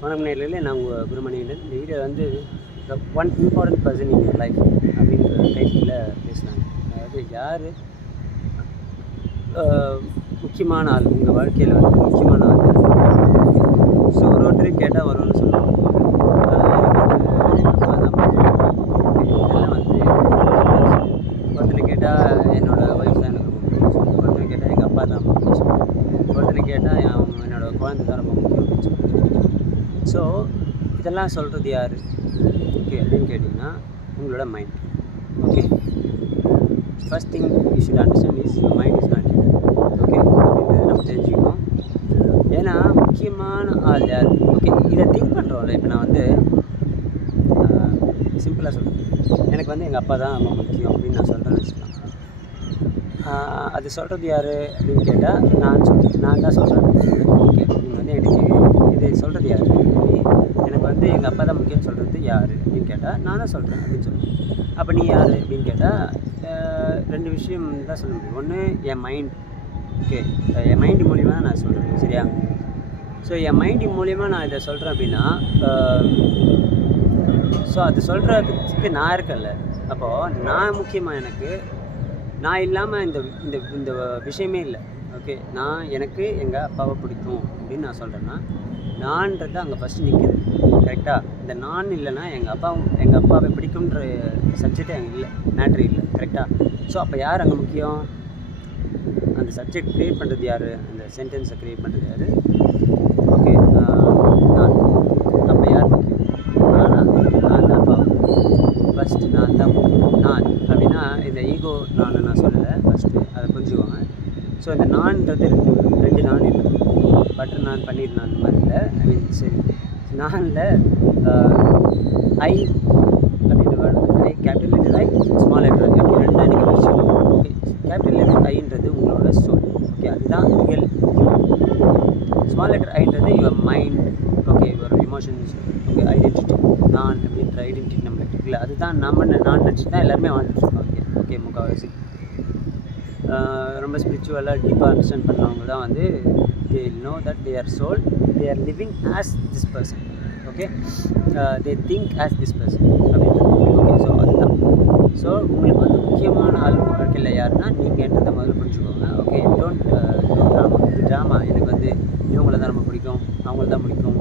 வணக்கம் நேயர்களே, நான் உங்கள் குருமணிகண்டன். இந்த வீடியோ வந்து the one important person in your life அப்படின்ற டைட்டிலில் பேசலாங்க. அதாவது யார் முக்கியமான ஆள் உங்கள் வாழ்க்கையில் வந்து முக்கியமான ஆள் யார்? ஸோ ஒருத்தர் கேட்டால் வரும்னு சொல்லுவாங்க. எனக்கு வந்து எங்கள் அப்பா தான் முக்கியம். இதெல்லாம் வந்து ஒருத்தனை கேட்டால் என்னோடய ஒய்ஃப் தான் எனக்கு ரொம்ப முக்கியம் சொல்லுவேன். ஒருத்தனை கேட்டால் எங்கள் அப்பா தான் முக்கியம் சொல்லுவேன். ஒருத்தனை கேட்டால் என்னோடய குழந்தை தான் ரொம்ப முக்கியம் அப்படின்னு சொல்லுவேன். ஸோ இதெல்லாம் சொல்கிறது யார் ஓகே அப்படின்னு கேட்டிங்கன்னா உங்களோட mind. Okay, first thing you should understand is your mind is not you. Okay, அப்படின்றத நம்ம தெரிஞ்சுக்கணும். ஏன்னா முக்கியமான ஆள் யார்? ஓகே, இதை திங்க் பண்ணுறோம்ல. இப்போ நான் வந்து சிம்பிளாக சொல்கிறேன், எனக்கு வந்து எங்கள் அப்பா தான் ரொம்ப முக்கியம் அப்படின்னு நான் சொல்கிறேன்னு வச்சுக்கலாம். அது சொல்கிறது யார் அப்படின்னு கேட்டால் நான் தான் சொல்கிறேன். ஓகே, நீங்கள் வந்து எனக்கு இது சொல்கிறது யார்? எனக்கு வந்து எங்கள் அப்பா தான் முக்கியம்னு சொல்கிறது யார் அப்படின்னு கேட்டால் நான் தான் சொல்கிறேன் அப்படின்னு சொல்லுவேன். அப்போ நீ யார் அப்படின்னு கேட்டால் ரெண்டு விஷயம் தான் சொல்ல முடியும். ஒன்று என் மைண்ட். ஓகே, என் மைண்டு மூலிமா நான் சொல்கிறேன், சரியா? ஸோ என் மைண்டு மூலிமா நான் இதை சொல்கிறேன் அப்படின்னா ஸோ அது சொல்கிறதுக்கு நான் இருக்கேன்ல. அப்போது நான் முக்கியமாக எனக்கு நான் இல்லாமல் இந்த இந்த இந்த விஷயமே இல்லை. ஓகே, எனக்கு எங்கள் அப்பாவை பிடிக்கும் அப்படின்னு நான் சொல்கிறேன்னா நான்றது அங்கே ஃபஸ்ட்டு நிற்குது. கரெக்டாக? இந்த நான் இல்லைன்னா எங்கள் அப்பாவை பிடிக்குன்ற சப்ஜெக்டே அங்கே இல்லை, மேட்ரு இல்லை. கரெக்டாக? ஸோ அப்போ யார் அங்கே முக்கியம்? அந்த சப்ஜெக்ட் க்ரியேட் பண்ணுறது யார்? அந்த சென்டென்ஸை க்ரியேட் பண்ணுறது யார்? ஓகே, நான். அப்போ யார் முக்கியம்? நான் தான் அப்பா. ஃபஸ்ட்டு நான் தான் முக்கியம். நான் அப்படின்னா இந்த ஈகோ நான் சொல்லலை, ஃபஸ்ட்டு அதை புரிஞ்சுக்கோங்க. ஸோ இந்த நான்ன்றது ரெண்டு நான் இருக்குது. பட்டர் நான் பன்னீர் நான் மாதிரி இல்லை. ஐ மீன் சரி, நானில் ஐ அப்படின்ற word, I capital letter I, small letter I, அப்படி ரெண்டாக நீங்கள் பிரிச்சுக்கணும். ஓகே, கேபிட்டல் லெட்டர் ஐன்றது உங்களோட சோல். ஓகே, அதுதான் ரியல். ஸ்மால் லெட்டர் ஐன்றது your mind. Okay, your emotions. Okay, identity. நான் அப்படின்ற ஐடென்டிட்டி நம்மளுக்கு இருக்குல்ல, அதுதான் நான் நினச்சி தான் எல்லாருமே வாழ்ந்துட்டுருக்கோம். ஓகே, முக்கால்வாசி ரொம்ப ஸ்பிரிச்சுவலாக டீப்பாக அண்டர்ஸ்டாண்ட் பண்ணுறவங்க தான் வந்து they know that they are soul, they are living as this person. Okay, they think as this person அப்படின்றது. ஓகே, ஸோ அதுதான். ஸோ உங்களுக்கு வந்து முக்கியமான ஆள் வாழ்க்கையில் யாருன்னா நீங்கன்றதை முதல்ல புரிஞ்சுக்கோங்க. Okay, don't drama. இது ட்ராமா. எனக்கு வந்து இவங்கள தான் ரொம்ப பிடிக்கும், அவங்கள தான் பிடிக்கும்.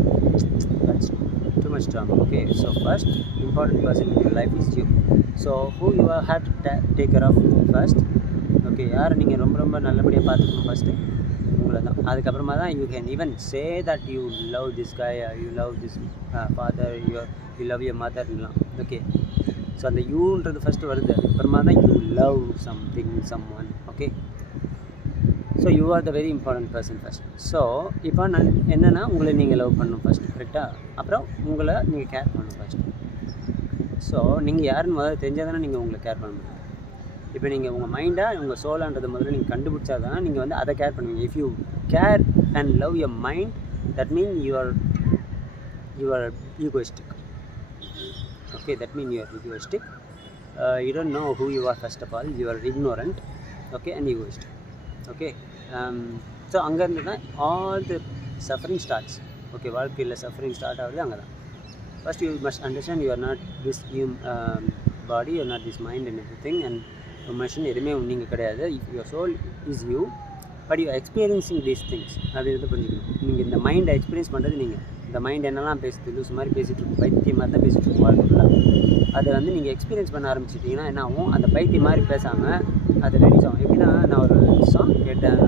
That's too much drama. Okay, so first important person in your life is you. So who you have to take care of first. Okay, யாரை நீங்கள் ரொம்ப நல்லபடியாக பார்த்துக்கணும் ஃபஸ்ட்டு? உங்களை தான். அதுக்கப்புறமா தான் you can even say that you love this guy, you love this father, you love your மதர்லாம். ஓகே, ஸோ அந்த யூன்றது ஃபஸ்ட்டு வருது. அதுக்கப்புறமா தான் you love something, someone. Okay, so you are the very important person first. So இப்போ நான் என்னென்னா உங்களை நீங்கள் லவ் பண்ணணும் ஃபஸ்ட்டு. கரெக்டாக? அப்புறம் உங்களை நீங்கள் கேர் பண்ணணும் ஃபஸ்ட்டு. ஸோ நீங்கள் யாருன்னு முதல்ல தெரிஞ்சால் தானே நீங்கள் உங்களை கேர் பண்ண முடியும். இப்போ நீங்கள் உங்கள் மைண்டாக உங்கள் சோலான்றதை முதல்ல நீங்கள் கண்டுபிடிச்சா தான் நீங்கள் வந்து அதை கேர் பண்ணுவீங்க. If you care and love your mind, that mean you are egoistic. Okay, that mean you are egoistic. You don't know who you are first of all. You are ignorant. Okay, and egoistic. Okay, so அங்கேருந்து தான் all the suffering starts. Okay, வாழ்க்கையில் suffering start ஆகுது அங்கே தான். First you must understand you are not this body, you are not this mind and everything, and emotion எதுவுமே நீங்கள் கிடையாது. Your soul is you, but you experiencing these things அப்படின்றத புரிஞ்சுக்கணும். நீங்கள் இந்த மைண்டை எக்ஸ்பீரியன்ஸ் பண்ணுறது நீங்கள். இந்த மைண்ட் என்னெல்லாம் பேசுது, லூஸ் மாதிரி பேசிகிட்டு இருக்கும், பைத்தியம் மாதிரி தான் பேசிகிட்டு இருக்கும் வாழ்க்கையில். அதை வந்து நீங்கள் எக்ஸ்பீரியன்ஸ் பண்ண ஆரம்பிச்சிட்டிங்கன்னா என்ன ஆகும்? அந்த பைத்தியம் மாதிரி பேசாமல் அது ரெடியூஸ் ஆகும். எப்படின்னா, நான் ஒரு சாங் கேட்டேன்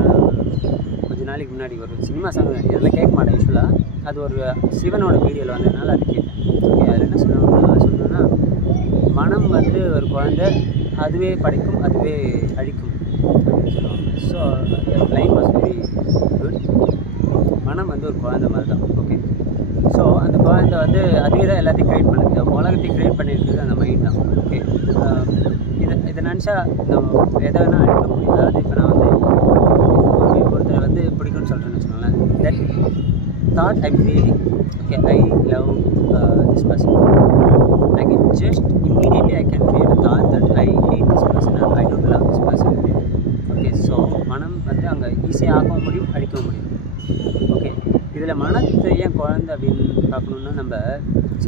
கொஞ்ச நாளைக்கு முன்னாடி, ஒரு சினிமா சாங். இதெல்லாம் கேட்க மாட்டேன் யூஸ்வலாக. அது ஒரு சிவனோட வீடியோவில் வந்ததுனால அது கேட்டேன். ஓகே, அதில் என்ன சொன்னோன்னா மனம் வந்து ஒரு குழந்தை, அதுவே படைக்கும், அதுவே அழிக்கும் அப்படின்னு சொல்லுவாங்க. So line was very good. மனம் வந்து ஒரு குழந்தை மாதிரி தான். ஓகே, ஸோ அந்த குழந்தை வந்து அதுவே தான் எல்லாத்தையும் க்ரியேட் பண்ணுது. உலகத்தையும் க்ரியேட் பண்ணியிருக்குது அந்த மைண்ட் தான். ஓகே, இதை நினச்சா நம்ம எதை வேணால் அழிக்க முடியும். அதாவது இப்போ நான் வந்து ஒருத்தரை வந்து பிடிக்கும்னு சொல்கிறேன்னு வச்சுக்கோங்களேன். That thought I'm creating. Okay, I love this person. I can just immediately I can create a thought that I hate this person or I don't love this person. Okay, so மனம் வந்து அங்கே ஈஸியாக ஆக்கவும் முடியும், அழிக்கவும் முடியும். Okay, இதில் மனம் மனத்தை ஏன் குழந்தை அப்படின்னு பார்க்கணுன்னா நம்ம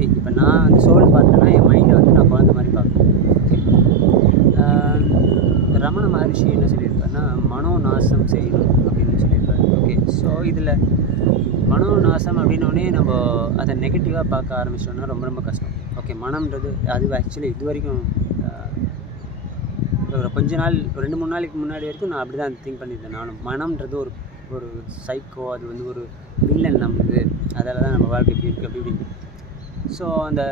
இப்போ நான் வந்து சோல் பார்த்தேன்னா என் மைண்டை வந்து நான் குழந்தை மாதிரி பார்க்கணும். ஓகே, ரமண மகரிஷி என்ன சொல்லியிருப்பாருன்னா மனோ நாசம் செய்யணும் அப்படின்னு சொல்லியிருப்பாரு. ஓகே, ஸோ இதில் மனோ நாசம் அப்படின்னோடனே நம்ம அதை நெகட்டிவாக பார்க்க ஆரம்பிச்சோன்னா ரொம்ப ரொம்ப கஷ்டம். ஓகே, மனம்ன்றது அது ஆக்சுவலி இது வரைக்கும் ஒரு கொஞ்ச நாள் 2-3 நாளைக்கு முன்னாடி வரைக்கும் நான் அப்படி தான் திங்க் பண்ணியிருந்தேன். நானும் மனம்ன்றது ஒரு ஒரு சைக்கோ, அது வந்து ஒரு வில்லன் நமக்கு, அதால் தான் நம்ம வாழ்க்கை இப்படி இருக்குது அப்படி இப்படி. ஸோ அந்த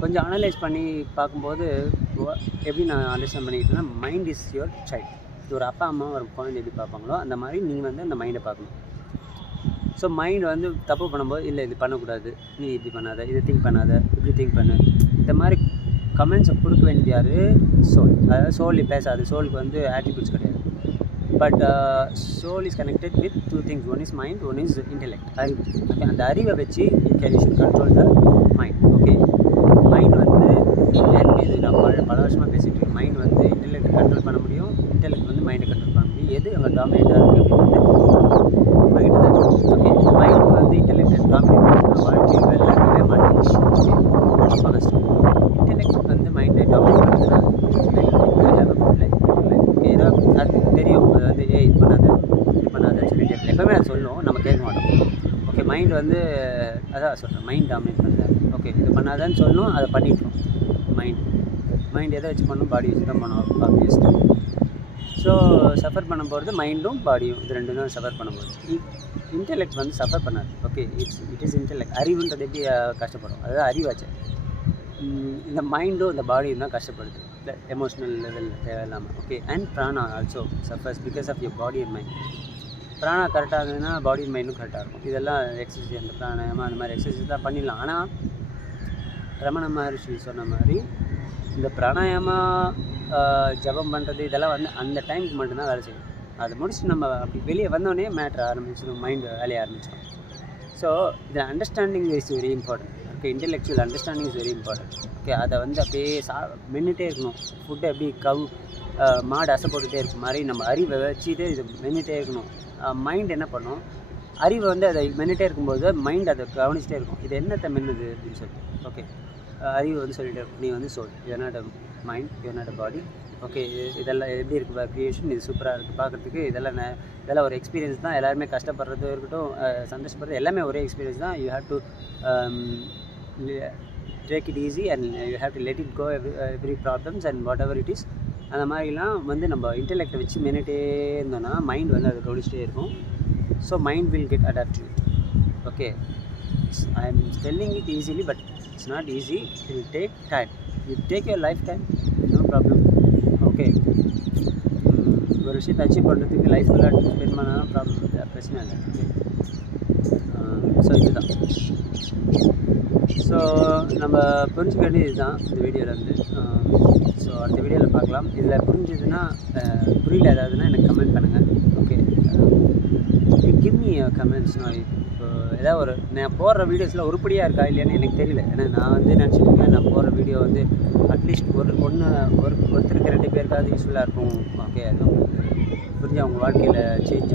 கொஞ்சம் அனலைஸ் பண்ணி பார்க்கும்போது எப்படி நான் அண்டர்ஸ்டாண்ட் பண்ணிக்கிட்டேன்னா மைண்ட் இஸ் யுவர் சைல்ட். ஒரு அப்பா அம்மா ஒரு குழந்தை எப்படி பார்ப்பாங்களோ அந்த மாதிரி நீங்கள் வந்து அந்த மைண்டை பார்க்கணும். ஸோ மைண்ட் வந்து தப்பு பண்ணும்போது இல்லை இது பண்ணக்கூடாது, நீ இப்படி பண்ணாத, இதை திங்க் பண்ணாத, இப்படி திங்க் பண்ணு, இந்த மாதிரி கமெண்ட்ஸை கொடுக்க வேண்டியது யார்? சோல். அதாவது சோல் பேசாது, சோலுக்கு வந்து ஆட்டிடியூட்ஸ் கிடையாது. But soul is connected with 2 things. One is mind, one is intellect, அறிவு. ஓகே, அந்த அறிவை வச்சு you should control the mind. Okay, mind வந்து இது நான் பல வருஷமாக பேசிகிட்டு இருக்கேன். மைண்ட் வந்து இன்டெலெக்ட் கண்ட்ரோல் பண்ண முடியும், இன்டெலெக்ட் வந்து மைண்டை கண்ட்ரோல் பண்ண முடியும். எது அங்கே டாமினேட்டாக இருக்குது அப்படின்னு மைண்ட் தான். ஓகே, மைண்ட் வந்து இன்டெலெக்ட் டாமினேட் பண்ணால் வாழ்க்கையில் விளையாடவே மாட்டேங்குது. ஓகே, ரொம்ப கஷ்டம். இன்டெலெக்ட் வந்து மைண்டை டாமினேட் பண்ணுறதுனா ஓகே, அது தெரியும். அது வந்து இது பண்ணாதன்னு சொல்லிட்டு எப்போவுமே அதை சொல்லும், நம்ம கேட்க மாட்டோம். ஓகே, மைண்ட் வந்து அதான் சொல்கிறேன், மைண்ட் டாமினேட் பண்ணுறாங்க. ஓகே, இது பண்ணாதான்னு சொல்லணும், அதை பண்ணிவிட்டோம். மைண்ட் எதை வச்சு பண்ணணும்? பாடி வச்சு தான் பண்ணுவோம் ஆப்வியஸ்லி. ஸோ சஃபர் பண்ண போகிறது மைண்டும் பாடியும், இது ரெண்டும் தான் சஃபர் பண்ண போகிறது. இன்டெலெக்ட் வந்து சஃபர் பண்ணாது. Okay, it is intellect. அறிவுன்றது எப்படி கஷ்டப்படும், அதாவது அறிவாச்சு. இந்த மைண்டும் இந்த பாடியும் தான் கஷ்டப்படுது, இந்த எமோஷ்னல் லெவலில் தேவையில்லாமல். Okay, and prana also suffers because of your body and mind. Prana கரெக்டாக இருந்ததுன்னா பாடி அண்ட் மைண்டும் கரெக்டாக இருக்கும். இதெல்லாம் எக்ஸசைஸ், அந்த பிராணாயாமம் அந்த மாதிரி எக்ஸசைஸ்லாம் பண்ணிடலாம். ஆனால் ரமண மகரிஷி சொன்ன மாதிரி இந்த பிராணாயாமா ஜபம் பண்ணுறது இதெல்லாம் வந்து அந்த டைமுக்கு மட்டும்தான் வேலை செய்யும். அதை முடிச்சுட்டு நம்ம அப்படி வெளியே வந்தோடனே மேட்ரு ஆரம்பிச்சிடும், மைண்டு வேலையை ஆரம்பிச்சிடும். ஸோ இதில் understanding is very important. Okay, intellectual understanding is very important. Okay, அதை வந்து அப்படியே மென்னுட்டே இருக்கணும். ஃபுட்டை எப்படி மாடு அசை போட்டுகிட்டே இருக்கும் மாதிரி நம்ம அறிவை வச்சுட்டு இது மென்னுட்டே இருக்கணும். மைண்ட் என்ன பண்ணும்? அறிவை வந்து அதை மென்னுட்டே இருக்கும்போது மைண்ட் அதை கவனிச்சிட்டே இருக்கும், இது என்னத்தை மென்னுது அப்படின்னு சொல்லிட்டு. ஓகே, அறிவு வந்து சொல்லிட்டே இருக்கும், நீ வந்து soul, you are not a mind, you are not a body. Okay, இதெல்லாம் எப்படி இருக்குது க்ரியேஷன், இது சூப்பராக இருக்குது பார்க்குறதுக்கு, இதெல்லாம் ஒரு எக்ஸ்பீரியன்ஸ் தான். எல்லாருமே கஷ்டப்படுறது இருக்கட்டும், சந்தோஷப்படுறது எல்லாமே ஒரே எக்ஸ்பீரியன்ஸ் தான். You have to take it easy and you have to let it go every problems and whatever it is. அந்த மாதிரிலாம் வந்து நம்ம இன்டெலெக்டை வச்சு மென்னுட்டே இருந்தோம்னா மைண்ட் வந்து அதை கவனிச்சிட்டே இருக்கும். So mind will get adapt to it. Okay, I am telling it easily but it's not easy. It will take time. You take your life time, no problem. Okay, ஒரு விஷயத்தை அச்சீவ் பண்ணுறதுக்கு life ஃபுல்லாக spend பண்ணாலும் problem இல்லை, பிரச்சனை இல்லை. Okay, so இதுதான். So நம்ம புரிஞ்சுக்க வேண்டியது இதுதான் இந்த வீடியோவில். ஸோ அடுத்த வீடியோவில் பார்க்கலாம். இதில் புரிஞ்சதுன்னா புரியல ஏதாவதுன்னா எனக்கு கமெண்ட் பண்ணுங்கள். Okay, give me comments. நான் இப்போ ஏதாவது ஒரு நான் போடுற வீடியோஸில் உருப்படியாக இருக்கா இல்லையான்னு எனக்கு தெரியல. ஏன்னா நான் வந்து நினச்சிட்ருக்கேன் நான் போடுற வீடியோ வந்து அட்லீஸ்ட் ஒருத்தருக்கு 2 பேருக்காவது யூஸ்ஃபுல்லாக இருக்கும். ஓகே, அது புரிஞ்சு அவங்க வாழ்க்கையில் சேஞ்ச்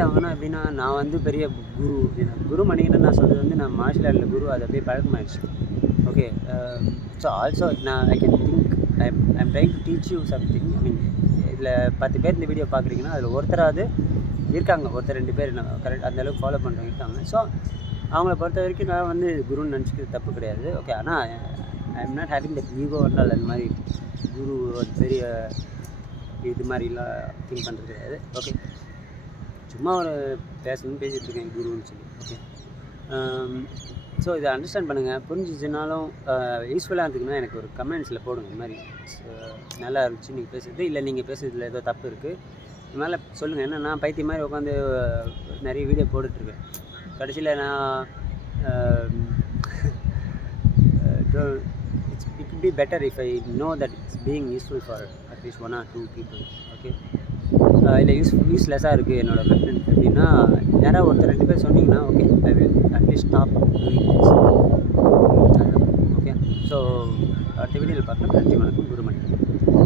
ஆவாங்கன்னா எப்படின்னா நான் வந்து பெரிய குரு மணிகண்டன் நான் சொல்கிறது வந்து நான் மார்ஷல் ஆர்ட்டில் குரு, அது அப்படியே பழக்கமாகிடுச்சு. ஓகே, ஸோ ஆல்சோ நான் I can think I'm trying to teach you something. I mean இதில் 10 பேர் இந்த வீடியோ பார்க்குறீங்கன்னா அதில் ஒருத்தராவது இருக்காங்க, ஒருத்தர் 2 பேர் நான் கரெக்ட் அந்தளவுக்கு ஃபாலோ பண்ணுறவங்க இருக்காங்க. ஸோ அவங்கள பொறுத்த வரைக்கும் நான் வந்து குருன்னு நினச்சிக்கிறது தப்பு கிடையாது. ஓகே, ஆனால் I am not having that ego என்றால் அது மாதிரி குரு பெரிய இது மாதிரிலாம் திங்க் பண்ணுறது கிடையாது. ஓகே, சும்மா ஒரு பேசிகிட்ருக்கேன் குருன்னு சொல்லி. ஓகே, ஸோ இதை அண்டர்ஸ்டாண்ட் பண்ணுங்கள். புரிஞ்சிச்சுனாலும் யூஸ்ஃபுல்லாக இருந்துக்குன்னா எனக்கு ஒரு கமெண்ட்ஸில் போடுங்க. இந்த மாதிரி நல்லா இருந்துச்சு நீங்கள் பேசுகிறது, இல்லை நீங்கள் பேசுகிறதுல ஏதோ தப்பு இருக்குது, இது மேலே சொல்லுங்கள். ஏன்னா நான் பைத்தியம் மாதிரி உட்காந்து நிறைய வீடியோ போட்டுட்ருக்கேன். கடைசியில் நான் it would be better if I know that it's being useful for at least 1 or 2 people. Okay, இல்லை யூஸ்லெஸ்ஸாக இருக்குது என்னோடய கண்டென்ட் அப்படின்னா யாராவது ஒருத்தர் 2 பேர் சொன்னீங்கன்னா okay, I will at least stop doing this. Okay, so அடுத்த வீடியோவில் பார்க்கலாம். நன்றி, வணக்கம். குருமணி.